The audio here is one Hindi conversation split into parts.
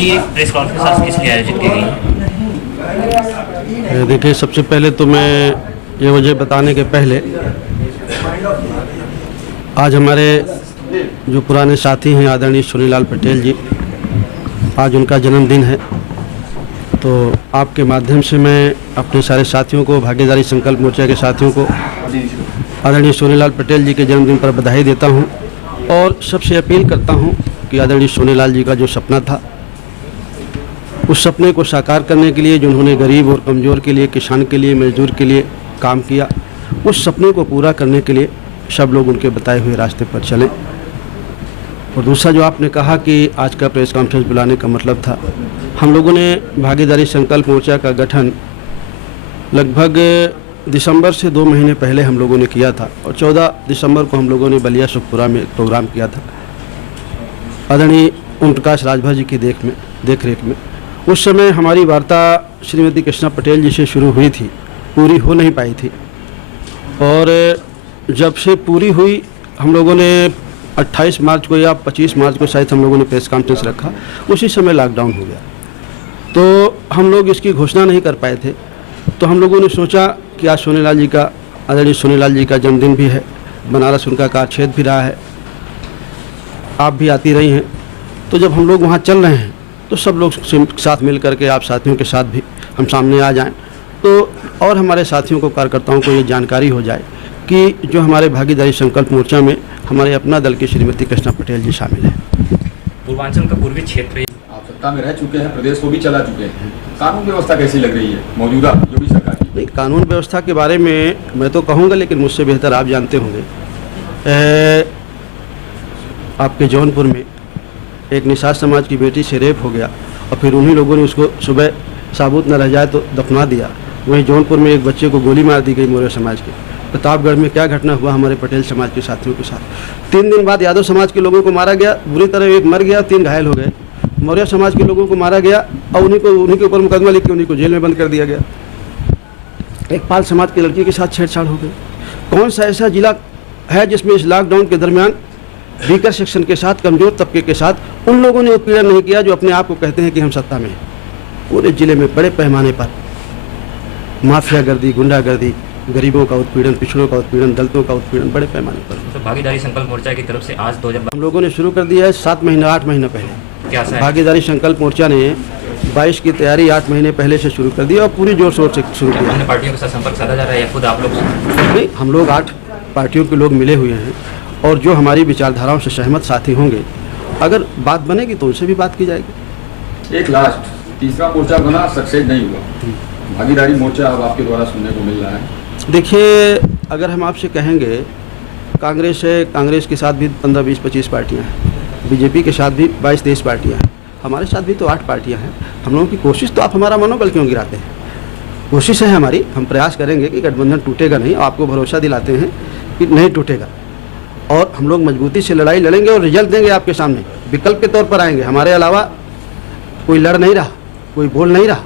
जी, ये प्रेस कॉन्फ्रेंस आज किस लिए आयोजित की गई है? देखिए, सबसे पहले तो मैं ये वजह बताने के पहले आज हमारे जो पुराने साथी हैं आदरणीय सोनीलाल पटेल जी, आज उनका जन्मदिन है। तो आपके माध्यम से मैं अपने सारे साथियों को, भागीदारी संकल्प मोर्चा के साथियों को आदरणीय सोनीलाल पटेल जी के जन्मदिन पर बधाई देता हूं और सबसे अपील करता हूं कि आदरणीय सोनीलाल जी का जो सपना था, उस सपने को साकार करने के लिए जो उन्होंने गरीब और कमज़ोर के लिए, किसान के लिए, मजदूर के लिए काम किया, उस सपने को पूरा करने के लिए सब लोग उनके बताए हुए रास्ते पर चलें। और दूसरा जो आपने कहा कि आज का प्रेस कॉन्फ्रेंस बुलाने का मतलब था, हम लोगों ने भागीदारी संकल्प मोर्चा का गठन लगभग दिसंबर से 2 महीने पहले हम लोगों ने किया था और 14 दिसंबर को हम लोगों ने बलिया सुखपुरा में एक प्रोग्राम किया था आदरणीय ओम प्रकाश राजभर जी की देख रेख में। उस समय हमारी वार्ता श्रीमती कृष्णा पटेल जी से शुरू हुई थी, पूरी हो नहीं पाई थी, और जब से पूरी हुई हम लोगों ने 28 मार्च को या 25 मार्च को शायद हम लोगों ने प्रेस कॉन्फ्रेंस रखा, उसी समय लॉकडाउन हो गया। तो हम लोग इसकी घोषणा नहीं कर पाए थे। तो हम लोगों ने सोचा कि आज सोनीलाल जी का, आदरणीय सोनीलाल जी का जन्मदिन भी है, बनारस उनका कार्यक्षेत्र भी रहा है, आप भी आती रही हैं। तो जब हम लोग वहाँ चल रहे हैं तो सब लोग साथ मिल करके, आप साथियों के साथ भी हम सामने आ जाएं, तो और हमारे साथियों को, कार्यकर्ताओं को ये जानकारी हो जाए कि जो हमारे भागीदारी संकल्प मोर्चा में हमारे अपना दल की श्रीमती कृष्णा पटेल जी शामिल है। पूर्वांचल का पूर्वी क्षेत्र आप सत्ता में रह चुके हैं, प्रदेश को भी चला चुके हैं, कानून व्यवस्था कैसी लग रही है मौजूदा जो भी सरकार की? नहीं, कानून व्यवस्था के बारे में मैं तो कहूँगा, लेकिन मुझसे बेहतर आप जानते होंगे। आपके जौनपुर में एक निषाद समाज की बेटी से रेप हो गया और फिर उन्हीं लोगों ने उसको सुबह साबुत न रह जाए तो दफना दिया। वहीं जौनपुर में एक बच्चे को गोली मार दी गई मौर्य समाज के। प्रतापगढ़ में क्या घटना हुआ हमारे पटेल समाज के साथियों के साथ। 3 दिन बाद यादव समाज के लोगों को मारा गया, बुरी तरह, एक मर गया, 3 घायल हो गए। मौर्य समाज के लोगों को मारा गया और उन्हीं के ऊपर मुकदमा लिख के उन्हीं को जेल में बंद कर दिया गया। एक पाल समाज की लड़की के साथ छेड़छाड़ हो गई। कौन सा ऐसा जिला है जिसमें इस लॉकडाउन के दरमियान वीकर सेक्शन के साथ, कमजोर तबके के साथ उन लोगों ने उत्पीड़न नहीं किया जो अपने आप को कहते हैं कि हम सत्ता में हैं? पूरे जिले में बड़े पैमाने पर माफियागर्दी, गुंडागर्दी, गरीबों का उत्पीड़न, पिछड़ों का उत्पीड़न, दलितों का उत्पीड़न बड़े पैमाने पर। तो भागीदारी संकल्प मोर्चा की तरफ से आज 2 जब हम लोगों ने शुरू कर दिया है 7 महीना 8 महीना पहले। क्या भागीदारी संकल्प मोर्चा ने 22 की तैयारी 8 महीने पहले से शुरू कर दी और पूरी जोर शोर से शुरू किया। अन्य पार्टियों के साथ संपर्क साधा जा रहा है या खुद आप लोग? नहीं, हम लोग 8 पार्टियों के लोग मिले हुए हैं और जो हमारी विचारधाराओं से सहमत साथी होंगे, अगर बात बनेगी तो उनसे भी बात की जाएगी। एक लास्ट, तीसरा मोर्चा बना, सक्सेस नहीं हुआ, भागीदारी मोर्चा अब आपके द्वारा सुनने को मिल रहा है। देखिए, अगर हम आपसे कहेंगे, कांग्रेस है, कांग्रेस के साथ भी 15, 20, 25 पार्टियां हैं, बीजेपी के साथ भी 22, 23 पार्टियां हैं, हमारे साथ भी तो 8 पार्टियां हैं। हम लोगों की कोशिश, तो आप हमारा मनोबल क्यों गिराते हैं? कोशिश है हमारी, हम प्रयास करेंगे कि गठबंधन टूटेगा नहीं, आपको भरोसा दिलाते हैं कि नहीं टूटेगा और हम लोग मजबूती से लड़ाई लड़ेंगे और रिजल्ट देंगे आपके सामने। विकल्प के तौर पर आएंगे, हमारे अलावा कोई लड़ नहीं रहा, कोई बोल नहीं रहा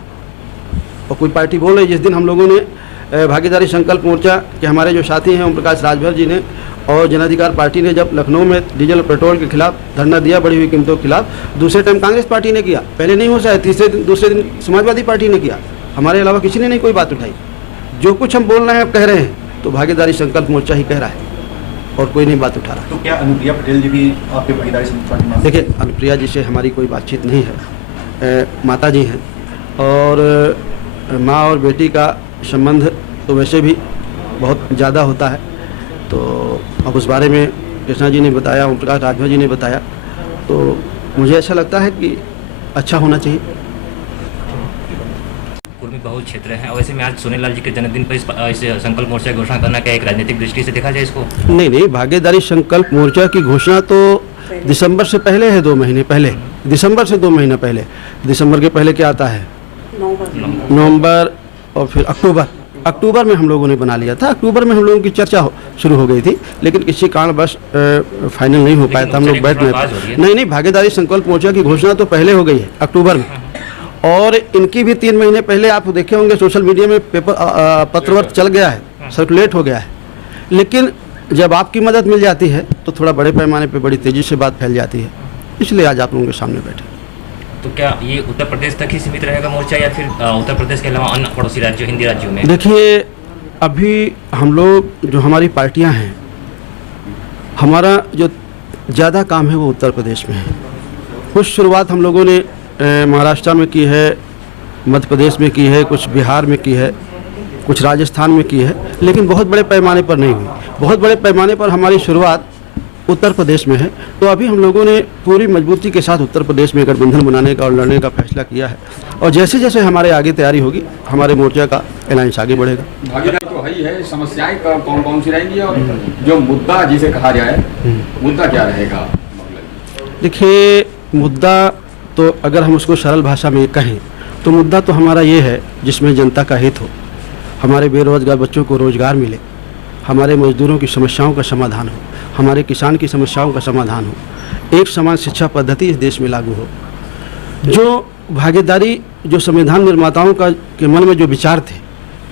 और कोई पार्टी बोल रही। जिस दिन हम लोगों ने भागीदारी संकल्प मोर्चा के हमारे जो साथी हैं ओम प्रकाश राजभर जी ने और जन अधिकार पार्टी ने जब लखनऊ में डीजल और पेट्रोल के खिलाफ धरना दिया, बढ़ी हुई कीमतों के खिलाफ, दूसरे टाइम कांग्रेस पार्टी ने किया, पहले नहीं हो सका, दूसरे दिन समाजवादी पार्टी ने किया, हमारे अलावा किसी ने नहीं कोई बात उठाई। जो कुछ हम बोल रहे हैं, अब कह रहे हैं, तो भागीदारी संकल्प मोर्चा ही कह रहा है और कोई नहीं बात उठा रहा। तो क्या अनुप्रिया पटेल जी भी आपके भागीदारी संकल्प? देखिए, अनुप्रिया जी से हमारी कोई बातचीत नहीं है, माता जी हैं और माँ और बेटी का संबंध तो वैसे भी बहुत ज़्यादा होता है। तो अब उस बारे में कृष्णा जी ने बताया, ओम प्रकाश राजभर जी ने बताया, तो मुझे ऐसा लगता है कि अच्छा होना चाहिए। कुर्मी बहुल क्षेत्र है और वैसे में आज सोनीलाल जी के जन्मदिन पर इस संकल्प मोर्चा की घोषणा करना क्या एक राजनीतिक दृष्टि से देखा जाए इसको? नहीं, भागीदारी संकल्प मोर्चा की घोषणा तो दिसंबर से पहले है, 2 महीने पहले, दिसंबर से 2 महीना पहले। दिसंबर के पहले क्या आता है? नवंबर और फिर अक्टूबर में हम लोगों ने बना लिया था। अक्टूबर में हम लोगों की चर्चा शुरू हो गई थी, लेकिन किसी कारणवश फाइनल नहीं हो पाया था, हम लोग बैठ नहीं पाए। नहीं, भागीदारी संकल्प मोर्चा की घोषणा तो पहले हो गई है, अक्टूबर में, और इनकी भी 3 महीने पहले आप देखे होंगे सोशल मीडिया में पत्रवर्त चल गया है, सर्कुलेट हो गया है। लेकिन जब आपकी मदद मिल जाती है तो थोड़ा बड़े पैमाने पर बड़ी तेज़ी से बात फैल जाती है, इसलिए आज आप लोगों के सामने बैठे। तो क्या ये उत्तर प्रदेश तक ही सीमित रहेगा मोर्चा या फिर उत्तर प्रदेश के अलावा अन्य पड़ोसी राज्यों, हिंदी राज्यों में? देखिए, अभी हम लोग जो हमारी पार्टियां हैं, हमारा जो ज़्यादा काम है वो उत्तर प्रदेश में है। कुछ शुरुआत हम लोगों ने महाराष्ट्र में की है, मध्य प्रदेश में की है, कुछ बिहार में की है, कुछ राजस्थान में की है, लेकिन बहुत बड़े पैमाने पर नहीं हुई। बहुत बड़े पैमाने पर हमारी शुरुआत उत्तर प्रदेश में है। तो अभी हम लोगों ने पूरी मजबूती के साथ उत्तर प्रदेश में गठबंधन बनाने का और लड़ने का फैसला किया है, और जैसे जैसे हमारे आगे तैयारी होगी, हमारे मोर्चा का अलायंस आगे बढ़ेगा। भागीदारी तो है ही है, समस्याएं कौन कौन सी रहेंगी और जो मुद्दा जिसे कहा जाए, मुद्दा क्या रहेगा? देखिए, मुद्दा तो अगर हम उसको सरल भाषा में कहें तो मुद्दा तो हमारा ये है जिसमें जनता का हित हो, हमारे बेरोजगार बच्चों को रोजगार मिले, हमारे मजदूरों की समस्याओं का समाधान हो, हमारे किसान की समस्याओं का समाधान हो, एक समान शिक्षा पद्धति इस देश में लागू हो। जो भागीदारी, जो संविधान निर्माताओं का के मन में जो विचार थे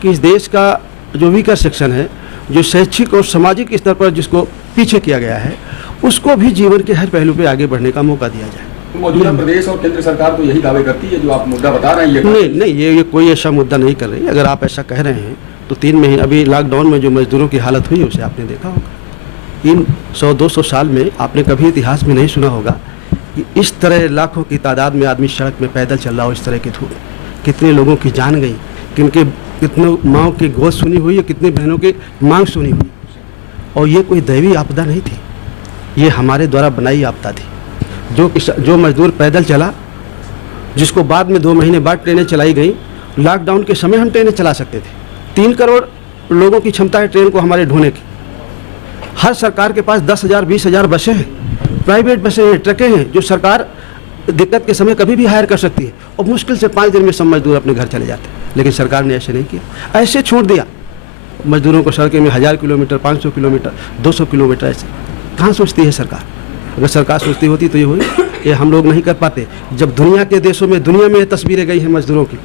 कि इस देश का जो वीकर सेक्शन है, जो शैक्षिक और सामाजिक स्तर पर जिसको पीछे किया गया है, उसको भी जीवन के हर पहलू पे आगे बढ़ने का मौका दिया जाए। मौजूदा प्रदेश और केंद्र सरकार तो यही दावे करती है, जो आप मुद्दा बता रहे हैं। नहीं, ये कोई ऐसा मुद्दा नहीं कर रही। अगर आप ऐसा कह रहे हैं तो 3 महीने अभी लॉकडाउन में जो मजदूरों की हालत हुई उसे आपने देखा होगा। इन 100-200 साल में आपने कभी इतिहास में नहीं सुना होगा कि इस तरह लाखों की तादाद में आदमी सड़क में पैदल चल रहा हो इस तरह की धूप। कितने लोगों की जान गई, कितने माँओं की गोद सुनी हुई है, कितनी बहनों की मांग सुनी हुई। और ये कोई दैवी आपदा नहीं थी, ये हमारे द्वारा बनाई आपदा थी। जो मजदूर पैदल चला, जिसको बाद में 2 महीने बाद ट्रेनें चलाई गई, लॉकडाउन के समय हम ट्रेनें चला सकते थे। 3 करोड़ लोगों की क्षमता है ट्रेन को हमारे ढोने की। हर सरकार के पास 10,000 20,000 बसें हैं, प्राइवेट बसें हैं, ट्रकें हैं, जो सरकार दिक्कत के समय कभी भी हायर कर सकती है, और मुश्किल से 5 दिन में सब मजदूर अपने घर चले जाते हैं। लेकिन सरकार ने ऐसे नहीं किया, ऐसे छोड़ दिया मजदूरों को सड़कें में 1000 किलोमीटर, 500 किलोमीटर, 200 किलोमीटर। ऐसे कहाँ सोचती है सरकार? अगर सरकार सोचती होती तो ये हम लोग नहीं कर पाते। जब दुनिया के देशों में, दुनिया में तस्वीरें गई हैं मजदूरों की,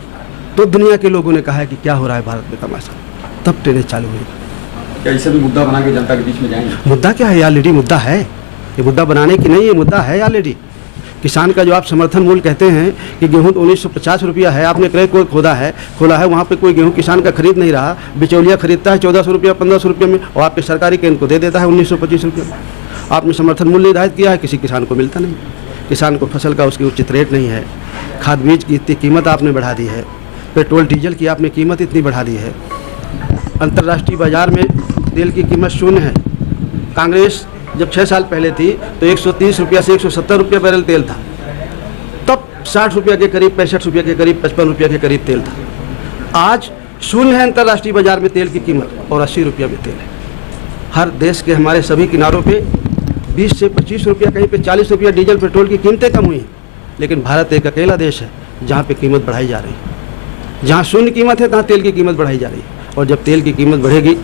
तो दुनिया के लोगों ने कहा है कि क्या हो रहा है भारत में तमाशा, तब ट्रेनें चालू हुई। क्या इसे भी मुद्दा बना के जनता के बीच में जाएंगे? मुद्दा क्या है? ऑलरेडी मुद्दा है। ये मुद्दा बनाने की नहीं, ये मुद्दा है ऑलरेडी। किसान का जो आप समर्थन मूल्य कहते हैं कि गेहूँ 1950 रुपया है, आपने क्रय कोई खोला है, वहाँ पे कोई गेहूँ किसान का खरीद नहीं रहा, बिचौलिया खरीदता है 1400 रुपया, 1500 रुपये में, और आपके सरकारी केंद्र को दे देता है 1925 रुपये में। आपने समर्थन मूल्य निर्धारित किया है, किसी किसान को मिलता नहीं। किसान को फसल का उसकी उचित रेट नहीं है, खाद बीज की इतनी कीमत आपने बढ़ा दी है, पेट्रोल डीजल की आपने कीमत इतनी बढ़ा दी है, अंतर्राष्ट्रीय बाजार में तेल की कीमत शून्य है। कांग्रेस जब 6 साल पहले थी तो 130 रुपया से 170 रुपया बैरल तेल था, तब 60 रुपया के करीब, 65 रुपया के करीब, 55 रुपया के करीब तेल था। आज शून्य है अंतर्राष्ट्रीय बाजार में तेल की कीमत, और 80 रुपया में तेल है। हर देश के हमारे सभी किनारों पे 20 से 25 रुपया, कहीं पे 40 रुपया डीजल पेट्रोल की कीमतें कम हुई हैं। लेकिन भारत एक अकेला देश है जहाँ पे कीमत बढ़ाई जा रही है। जहाँ शून्य कीमत है तहाँ तेल की कीमत बढ़ाई जा रही है, और जब तेल की कीमत बढ़ेगी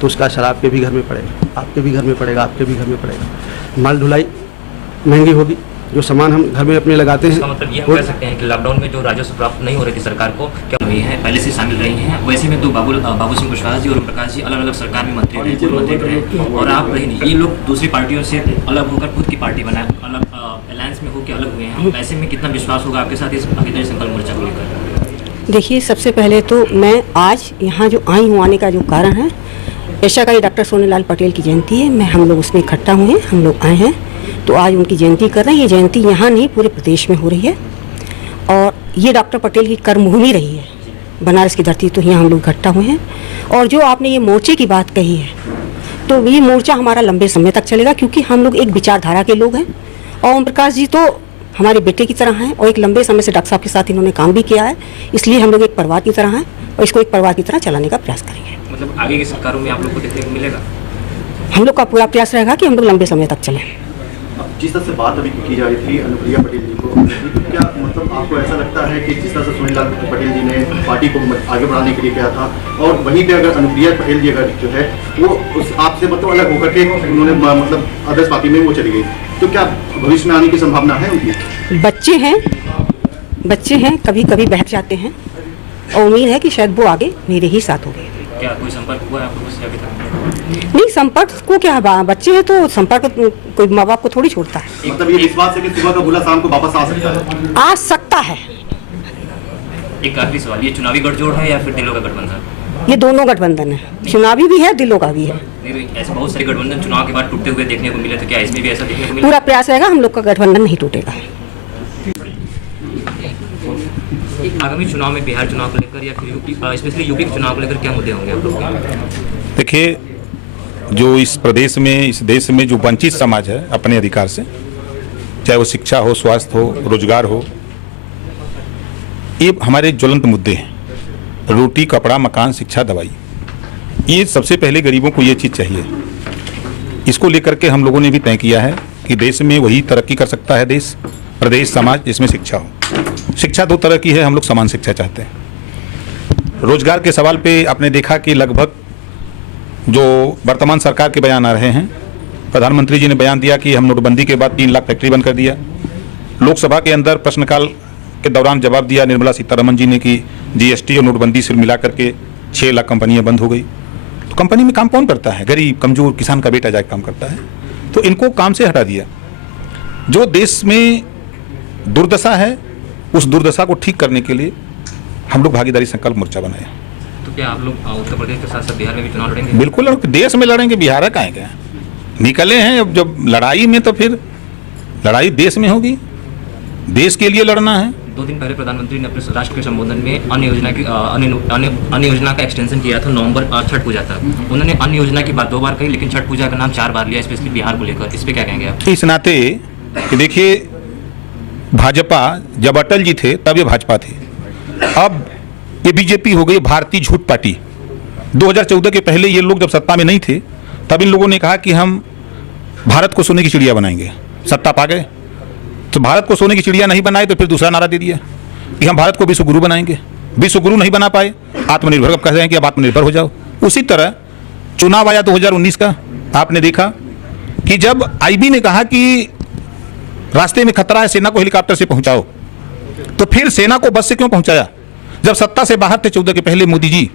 तो उसका असर आपके भी घर में पड़ेगा, आपके भी घर में पड़ेगा, आपके भी घर में पड़ेगा। माल ढुलाई महंगी होगी, जो सामान हम घर में अपने लगाते हैं। इसका मतलब ये हम कह सकते हैं कि लॉकडाउन में जो राजस्व प्राप्त नहीं हो रही थी सरकार को, क्या हुई है, पहले से शामिल रही हैं। वैसे में तो बाबू सिंह कुशवाहा जी और ओम प्रकाश जी अलग अलग सरकार में मंत्री रहे, पूर्व मंत्री रहे, और आप रहे नहीं। ये लोग दूसरी पार्टियों से अलग होकर खुद की पार्टी बनाए, अलग अलायंस में होकर अलग हुए हैं। ऐसे में कितना विश्वास होगा आपके साथ इस भागीदारी संकल्प मोर्चा को लेकर? देखिए, सबसे पहले तो मैं आज यहाँ जो आई हूँ, आने का जो कारण है, ऐसा का डॉक्टर सोनीलाल पटेल की जयंती है। हम लोग उसमें इकट्ठा हुए हैं, हम लोग आए हैं, तो आज उनकी जयंती कर रहे हैं। ये जयंती यहाँ नहीं, पूरे प्रदेश में हो रही है, और ये डॉक्टर पटेल की कर्मभूमि रही है, बनारस की धरती। तो यहाँ हम लोग इकट्ठा हुए हैं। और जो आपने ये मोर्चे की बात कही है, तो ये मोर्चा हमारा लंबे समय तक चलेगा, क्योंकि हम लोग एक विचारधारा के लोग हैं। और ओम प्रकाश जी तो हमारे बेटे की तरह हैं, और एक लंबे समय से डॉक्टर साहब के साथ इन्होंने काम भी किया है, इसलिए हम लोग एक परिवार की तरह हैं, और इसको एक परिवार की तरह चलाने का प्रयास करेंगे। मतलब आगे की सरकारों में आप लोग को देखने को मिलेगा? हम लोग का पूरा प्रयास रहेगा कि हम लोग लंबे समय तक चलें। जिस तरह से बात अभी की जा रही थी अनुप्रिया पटेल जी को, तो क्या मतलब आपको ऐसा लगता है कि जिस तरह से सोनीलाल पटेल जी ने पार्टी को आगे बढ़ाने के लिए किया था, और वहीं पे अगर अनुप्रिया पटेल जी अगर जो है वो उस आपसे मतलब अलग होकर के उन्होंने मतलब अदर्स पार्टी में वो चली गई, तो क्या भविष्य में आने की संभावना है उनकी? बच्चे हैं, कभी कभी बहक जाते हैं, और उम्मीद है कि शायद वो आगे मेरे ही साथ हो गए। क्या कोई संपर्क हुआ है आप लोगों से अभी तक? नहीं, संपर्क को क्या, बच्चे हैं तो संपर्क कोई माँ बाप को थोड़ी छोड़ता है। मतलब ये विश्वास है कि सुबह का भूला शाम को वापस आ सकता है? आ सकता है। एक आखिरी सवाल, ये चुनावी गठजोड़ है या फिर दिलों का गठबंधन? ये दोनों गठबंधन है, चुनावी भी है, दिलों का भी है। नहीं, ऐसे बहुत सारे गठबंधन चुनाव के बाद टूटते हुए देखने को मिले, तो क्या इसमें भी ऐसा देखने को मिला? पूरा प्रयास रहेगा, हम लोग का गठबंधन नहीं टूटेगा। आगामी चुनाव में बिहार चुनाव को लेकर या फिर यूपी, स्पेशली यूपी के चुनाव को लेकर क्या मुद्दे होंगे आप लोग के? देखिए, जो इस प्रदेश में, इस देश में जो वंचित समाज है अपने अधिकार से, चाहे वो शिक्षा हो, स्वास्थ्य हो, रोजगार हो, ये हमारे ज्वलंत मुद्दे हैं। रोटी, कपड़ा, मकान, शिक्षा, दवाई, ये सबसे पहले गरीबों को ये चीज़ चाहिए। इसको लेकर के हम लोगों ने भी तय किया है कि देश में वही तरक्की कर सकता है देश, प्रदेश, समाज जिसमें शिक्षा हो। शिक्षा दो तरह की है, हम लोग समान शिक्षा चाहते हैं। रोजगार के सवाल पे आपने देखा कि लगभग जो वर्तमान सरकार के बयान आ रहे हैं, प्रधानमंत्री जी ने बयान दिया कि हम नोटबंदी के बाद 3 लाख फैक्ट्री बंद कर दिया। लोकसभा के अंदर प्रश्नकाल के दौरान जवाब दिया निर्मला सीतारमण जी ने कि जीएसटी और नोटबंदी से मिला करके 6 लाख कंपनियां बंद हो गई। तो कंपनी में काम कौन करता है? गरीब, कमजोर किसान का बेटा जाके काम करता है। तो इनको काम से हटा दिया। जो देश में दुर्दशा है, उस दुर्दशा को ठीक करने के लिए हम लोग भागीदारी संकल्प मोर्चा बनाए। तो क्या आप लोग उत्तर प्रदेश के साथ साथ बिहार में भी चुनाव लड़ेंगे? बिल्कुल, देश में लड़ेंगे, बिहार का है क्या? निकले हैं अब जब लड़ाई में, तो फिर लड़ाई देश में होगी, देश के लिए लड़ना है। 2 दिन पहले प्रधानमंत्री ने अपने राष्ट्र के संबोधन में अन्य योजना का एक्सटेंशन किया था नवंबर छठ पूजा तक। उन्होंने अन्य योजना की बात 2 बार कही, लेकिन छठ पूजा का नाम 4 बार लिया, स्पेशली बिहार को लेकर। इस पे क्या कहेंगे आप? इस नाते कि देखिए, भाजपा जब अटल जी थे तब ये भाजपा थे, अब ये बीजेपी हो गई भारतीय झूठ पार्टी। 2014 के पहले ये लोग जब सत्ता में नहीं थे, तब इन लोगों ने कहा कि हम भारत को सोने की चिड़िया बनाएंगे। सत्ता पा गए तो भारत को सोने की चिड़िया नहीं बनाए, तो फिर दूसरा नारा दे दिया कि हम भारत को विश्व गुरु बनाएंगे। विश्व गुरु नहीं बना पाए, आत्मनिर्भर कह रहे हैं कि अब आत्मनिर्भर हो जाओ। उसी तरह चुनाव आया 2019 का, आपने देखा कि जब आईबी ने कहा कि रास्ते में खतरा है, सेना को हेलीकॉप्टर से पहुंचाओ, तो फिर सेना को बस से क्यों पहुंचाया? जब सत्ता से बाहर थे 14 के पहले मोदी जी,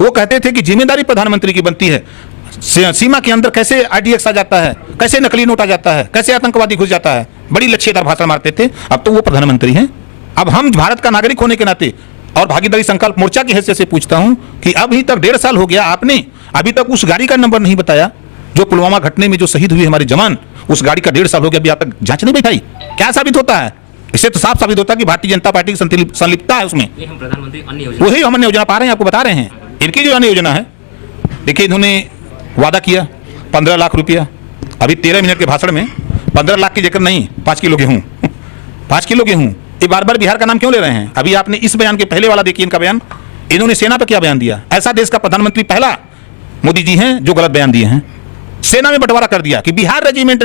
वो कहते थे कि जिम्मेदारी प्रधानमंत्री की बनती है, सीमा के अंदर कैसे आरडीएक्स आ जाता है, कैसे नकली नोट आ जाता है, कैसे आतंकवादी घुस जाता है, बड़ी लच्छेदार भाषण मारते थे। अब तो वो प्रधानमंत्री हैं। अब हम भारत का नागरिक होने के नाते और भागीदारी संकल्प मोर्चा की हैसियत से पूछता हूं कि अभी तक 1.5 साल हो गया, आपने अभी तक उस गाड़ी का नंबर नहीं बताया जो पुलवामा घटने में जो शहीद हुए हमारे जवान, उस गाड़ी का 1.5 साल हो गया, अभी आप तक जांच नहीं बैठाई। क्या साबित होता है? इससे तो साफ साबित होता है कि भारतीय जनता पार्टी की संलिप्तता है उसमें। हम प्रधानमंत्री अन्य योजना, वही हम अन्य योजना पा रहे हैं, आपको बता रहे हैं। इनकी जो अन्य योजना है, देखिए, इन्होंने वादा किया 15 लाख रुपया, अभी 13 मिनट के भाषण में 15 लाख की जिक्र नहीं, 5 किलो गेहूँ 5 किलो गेहूँ। ये बार बार बिहार का नाम क्यों ले रहे हैं? अभी आपने इस बयान के पहले वाला देखिए, इनका बयान, इन्होंने सेना पर क्या बयान दिया। ऐसा देश का प्रधानमंत्री पहला मोदी जी हैं जो गलत बयान दिए हैं। सेना में बंटवारा कर दिया कि बिहार रेजिमेंट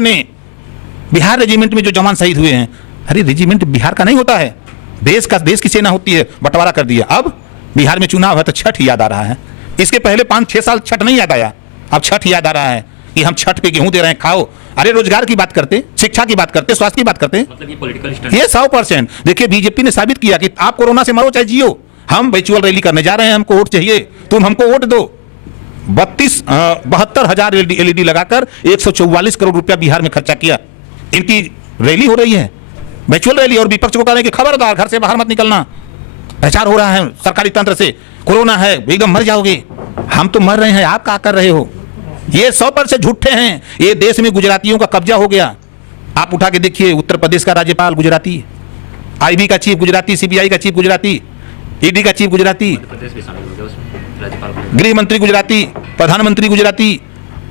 में जो जवान शहीद हुए हैं, अरे रेजिमेंट बिहार का नहीं होता है, देश की सेना होती है। बंटवारा कर दिया। अब बिहार में चुनाव है तो छठ याद आ रहा है। इसके पहले 5-6 साल छठ नहीं याद आया, अब छठ याद आ रहा है कि हम छठ पे गेहूं दे रहे हैं, खाओ। अरे रोजगार की बात करते, शिक्षा की बात करते, स्वास्थ्य की बात करते, मतलब ये पॉलिटिकल स्टंट। ये 100%। देखिए, बीजेपी ने साबित किया कि आप कोरोना से मरो चाहे जियो, हम वर्चुअल रैली करने जा रहे हैं, हमको वोट चाहिए, तुम हमको वोट दो। 72,000 एलईडी लगाकर 144 करोड़ रुपया बिहार में खर्चा किया। इनकी रैली हो रही है, वर्चुअल रैली, और विपक्ष को कह रहे हैं कि खबरदार घर से बाहर मत निकलना, प्रचार हो रहा है सरकारी तंत्र से, कोरोना है, एकदम मर जाओगे। हम तो मर रहे हैं, आप क्या कर रहे हो? ये 100% झूठे हैं। ये देश में गुजरातियों का कब्जा हो गया। आप उठा के देखिए, उत्तर प्रदेश का राज्यपाल गुजराती, आईबी का चीफ गुजराती, सीबीआई का चीफ गुजराती, ईडी का चीफ गुजराती, प्रदेश भी शामिल हो गया उसमें, राज्यपाल को। गृह मंत्री गुजराती, प्रधानमंत्री गुजराती,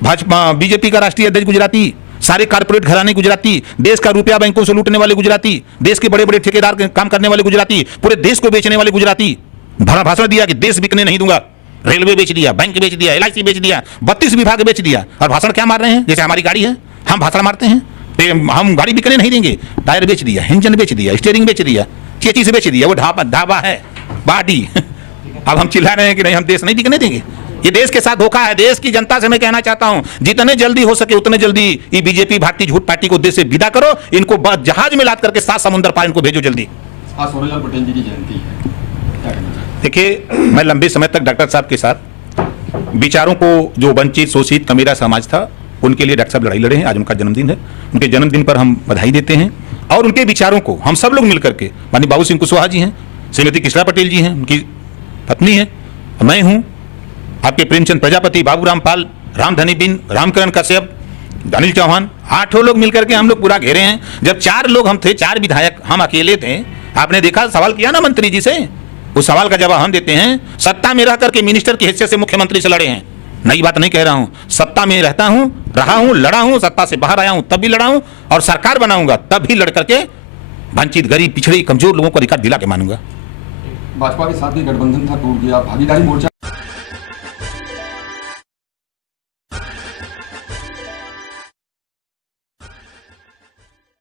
भाजपा बीजेपी का राष्ट्रीय अध्यक्ष गुजराती, सारे कारपोरेट घराने गुजराती, देश का रुपया बैंकों से लूटने वाले गुजराती, देश के बड़े बड़े ठेकेदार काम करने वाले गुजराती, पूरे देश को बेचने वाले गुजराती। बड़ा भाषण दिया कि देश बिकने नहीं दूंगा, रेलवे बेच दिया, बैंक बेच दिया, LIC बेच दिया, 32 विभाग बेच दिया, और भाषण क्या मार रहे हैं? जैसे हमारी गाड़ी है, हम भाषण मारते हैं, हम गाड़ी बिकने नहीं देंगे, टायर बेच दिया, इंजन बेच दिया, स्टीयरिंग बेच दिया, चीज बेच दिया, वो ढाबा है बाडी। अब हम चिल्ला रहे हैं कि नहीं, हम देश नहीं बिकने देंगे। ये देश के साथ धोखा है। देश की जनता से मैं कहना चाहता हूं, जितने जल्दी हो सके उतने जल्दी ये बीजेपी भारतीय झूठ पार्टी को देश से विदा करो, इनको जहाज में लाद करके 7 समुद्र पार इनको भेजो जल्दी। आज सोनीलाल पटेल जी की जयंती है, क्या कहना चाहते? देखिए, मैं लंबे समय तक डॉक्टर साहब के साथ विचारों को, जो वंचित शोषित कमीरा समाज था, उनके लिए डॉक्टर साहब लड़ाई लड़े हैं। आज उनका जन्मदिन है, उनके जन्मदिन पर हम बधाई देते हैं और उनके विचारों को हम सब लोग मिलकर के, माननीय बाबू सिंह कुशवाहा जी हैं, श्रीमती कृष्णा पटेल जी हैं, उनकी पत्नी है, मैं हूँ, आपके प्रेमचंद प्रजापति, बाबू रामपाल, रामधनी बिन, रामकरण कश्यप, अनिल चौहान, 8 लोग मिलकर के हम लोग पूरा घेरे हैं। जब 4 लोग हम थे, 4 विधायक हम अकेले थे, आपने देखा, सवाल किया ना मंत्री जी से, उस सवाल का जवाब हम देते हैं। सत्ता में रह करके मिनिस्टर की हैसियत से मुख्यमंत्री से लड़े हैं, नई बात नहीं कह रहा हूं। सत्ता में रहता हूं, रहा हूं, लड़ा हूं, सत्ता से बाहर आया हूं तब भी लड़ा हूं, और सरकार बनाऊंगा तब भी लड़ करके वंचित, गरीब, पिछड़े, कमजोर लोगों को अधिकार दिला के मानूंगा। भाजपा के साथ भी गठबंधन था, टूट गया, भागीदारी मोर्चा